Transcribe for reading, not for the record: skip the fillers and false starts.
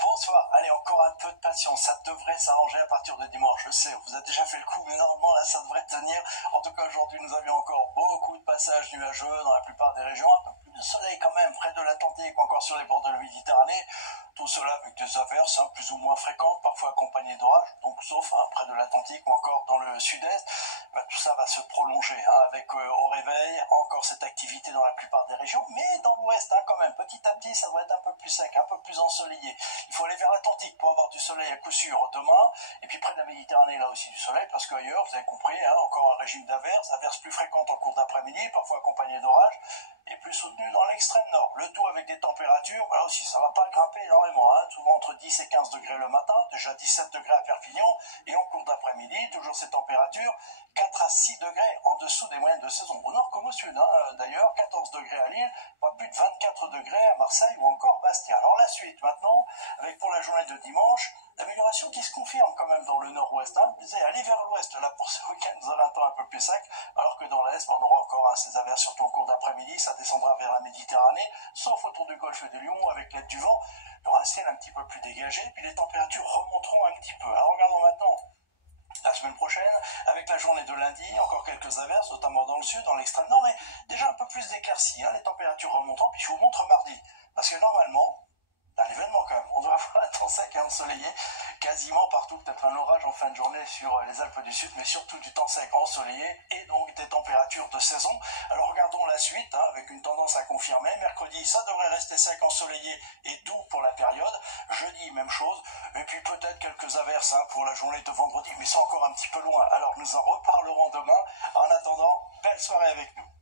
Bonsoir, allez, encore un peu de patience, ça devrait s'arranger à partir de dimanche, je sais, on vous a déjà fait le coup, mais normalement là ça devrait tenir. En tout cas aujourd'hui nous avions encore beaucoup de passages nuageux dans la plupart des régions, un peu plus de soleil quand même près de l'Atlantique ou encore sur les bords de la Méditerranée, tout cela avec des averses plus ou moins fréquentes, parfois accompagnées d'orages, donc sauf près de l'Atlantique ou encore dans le sud-est. Tout ça va se prolonger avec au réveil encore cette activité dans la plupart des régions, mais dans l'ouest quand même, petit à petit ça doit être un peu plus sec, un peu plus ensoleillé. Il faut aller vers l'Atlantique pour avoir du soleil à coup sûr demain, et puis près de la Méditerranée là aussi du soleil, parce qu'ailleurs, vous avez compris, encore un régime d'averses, averses plus fréquentes en cours d'après-midi, parfois accompagnées d'orages, et plus soutenues dans l'extrême nord. Le tout avec des températures, là aussi ça va pas grimper énormément, souvent entre 10 et 15 degrés le matin, déjà 17 degrés à Perpignan, et en cours d'après-midi, toujours ces températures, 4 à 6 degrés en dessous des moyennes de saison, au nord comme au sud, d'ailleurs 14 degrés à Lille, pas plus de 24 degrés à Marseille ou encore Bastia. Alors la suite maintenant, avec pour la journée de dimanche, l'amélioration qui se confirme quand même dans le nord-ouest. Vous disais, allez vers l'ouest là pour ce week-end, vous aurez un temps un peu plus sec, alors que dans l'est, on aura encore ces averses, surtout en cours d'après-midi, ça descendra vers la Méditerranée, sauf autour du golfe de Lyon, avec l'aide du vent, il y aura un ciel un petit peu plus dégagé, puis les températures remonteront un petit peu. Alors regardons maintenant la semaine prochaine, avec la journée de lundi, encore quelques averses, notamment dans le sud, dans l'extrême nord, mais déjà un peu plus d'éclaircies, les températures remonteront, puis je vous montre mardi, parce que normalement, un événement quand même, on doit avoir un temps sec et ensoleillé quasiment partout, peut-être un orage en fin de journée sur les Alpes du Sud, mais surtout du temps sec ensoleillé et donc des températures de saison. Alors regardons la suite, avec une tendance à confirmer. Mercredi, ça devrait rester sec, ensoleillé et doux pour la période. Jeudi, même chose. Et puis peut-être quelques averses pour la journée de vendredi, mais c'est encore un petit peu loin. Alors nous en reparlerons demain. En attendant, belle soirée avec nous.